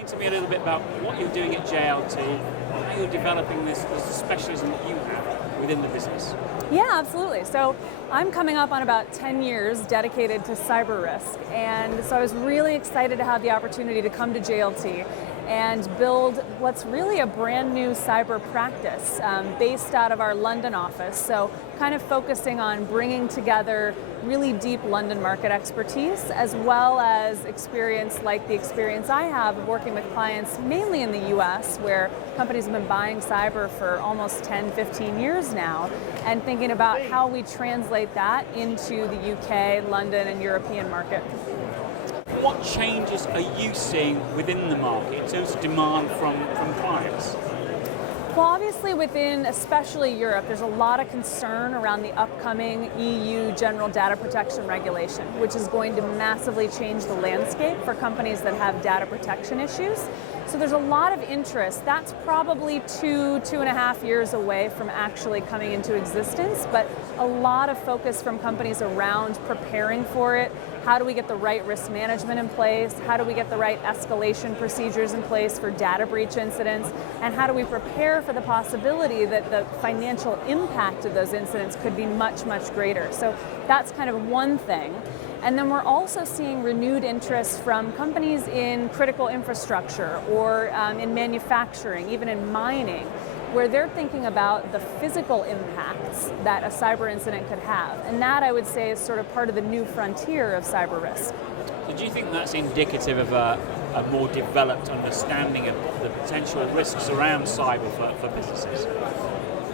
explain to me a little bit about what you're doing at JLT, how you're developing this specialism that you have within the business? Yeah, absolutely. So I'm coming up on about 10 years dedicated to cyber risk. And so I was really excited to have the opportunity to come to JLT and build what's really a brand new cyber practice based out of our London office. So kind of focusing on bringing together really deep London market expertise, as well as experience like the experience I have of working with clients mainly in the US, where companies have been buying cyber for almost 10, 15 years now, and thinking about how we translate that into the UK, London, and European market. What changes are you seeing within the market in terms of demand from clients? Well, obviously within especially Europe, there's a lot of concern around the upcoming EU General Data Protection Regulation, which is going to massively change the landscape for companies that have data protection issues. So there's a lot of interest. That's probably 2.5 years away from actually coming into existence, but a lot of focus from companies around preparing for it. How do we get the right risk management in place? How do we get the right escalation procedures in place for data breach incidents? And how do we prepare for the possibility that the financial impact of those incidents could be much, much greater? So that's kind of one thing. And then we're also seeing renewed interest from companies in critical infrastructure or in manufacturing, even in mining, where they're thinking about the physical impacts that a cyber incident could have. And that, I would say, is sort of part of the new frontier of cyber risk. So do you think that's indicative of a more developed understanding of the potential risks around cyber for businesses?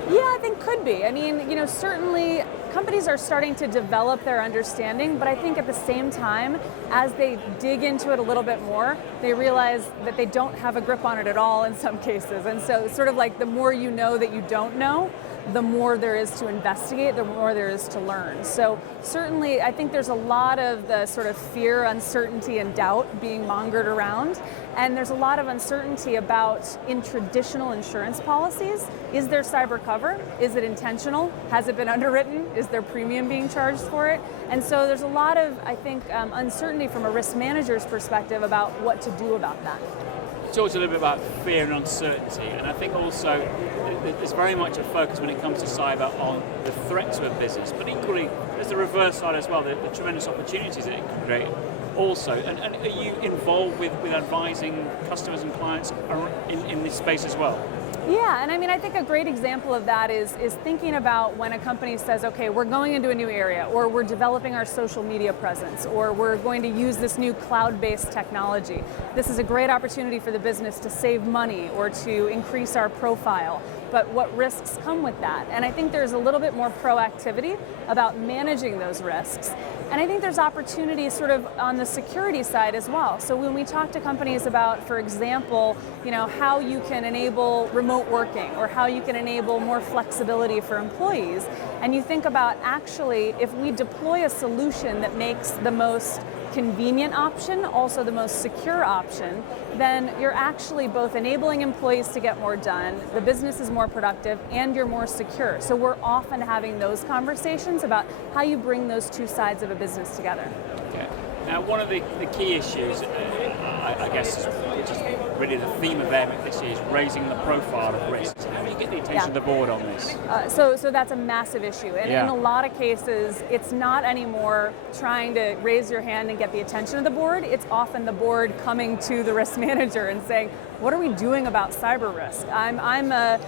Yeah, I think could be. I mean, certainly companies are starting to develop their understanding, but I think at the same time, as they dig into it a little bit more, they realize that they don't have a grip on it at all in some cases. And so it's sort of like the more you know that you don't know, the more there is to investigate, the more there is to learn. So certainly, I think there's a lot of the sort of fear, uncertainty, and doubt being mongered around. And there's a lot of uncertainty about, in traditional insurance policies, is there cyber cover? Is it intentional? Has it been underwritten? Is there premium being charged for it? And so there's a lot of, I think, uncertainty from a risk manager's perspective about what to do about that. You talked a little bit about fear and uncertainty, and I think also there's very much a focus when it comes to cyber on the threat to a business, but equally there's the reverse side as well, the tremendous opportunities that it can create also. And are you involved with advising customers and clients in this space as well? Yeah, and I mean, I think a great example of that is thinking about when a company says, okay, we're going into a new area, or we're developing our social media presence, or we're going to use this new cloud-based technology. This is a great opportunity for the business to save money or to increase our profile. But what risks come with that? And I think there's a little bit more proactivity about managing those risks. And I think there's opportunities sort of on the security side as well. So when we talk to companies about, for example, how you can enable remote working or how you can enable more flexibility for employees, and you think about actually if we deploy a solution that makes the most convenient option also the most secure option, then you're actually both enabling employees to get more done, the business is more productive, and you're more secure. So we're often having those conversations about how you bring those two sides of a business together. Okay. Now, one of the key issues, I guess, which is really the theme of them this year, is raising the profile of risks. How do you get the attention of the board on this? So that's a massive issue. And in a lot of cases, it's not anymore trying to raise your hand and get the attention of the board. It's often the board coming to the risk manager and saying, what are we doing about cyber risk?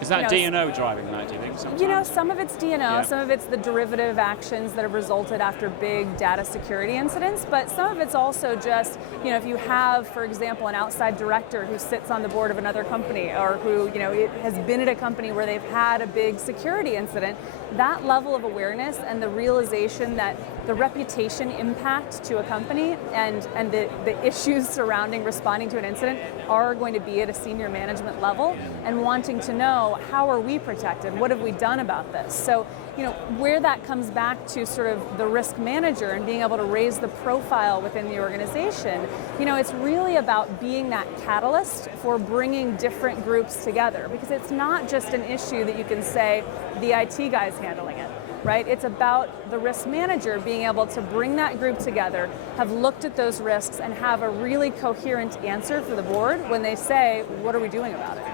Is that D&O driving that, do you think? Sometimes? Some of it's D&O, some of it's the derivative actions that have resulted after big data security incidents, but some of it's also just, if you have, for example, an outside director who sits on the board of another company or who, has been at a company where they've had a big security incident, that level of awareness and the realization that the reputation impact to a company and the issues surrounding responding to an incident are going to be at a senior management level, and wanting to know how are we protected, what have we done about this. So where that comes back to sort of the risk manager and being able to raise the profile within the organization, it's really about being that catalyst for bringing different groups together, because it's not just an issue that you can say the IT guy's handling it. right? It's about the risk manager being able to bring that group together, have looked at those risks, and have a really coherent answer for the board when they say, what are we doing about it?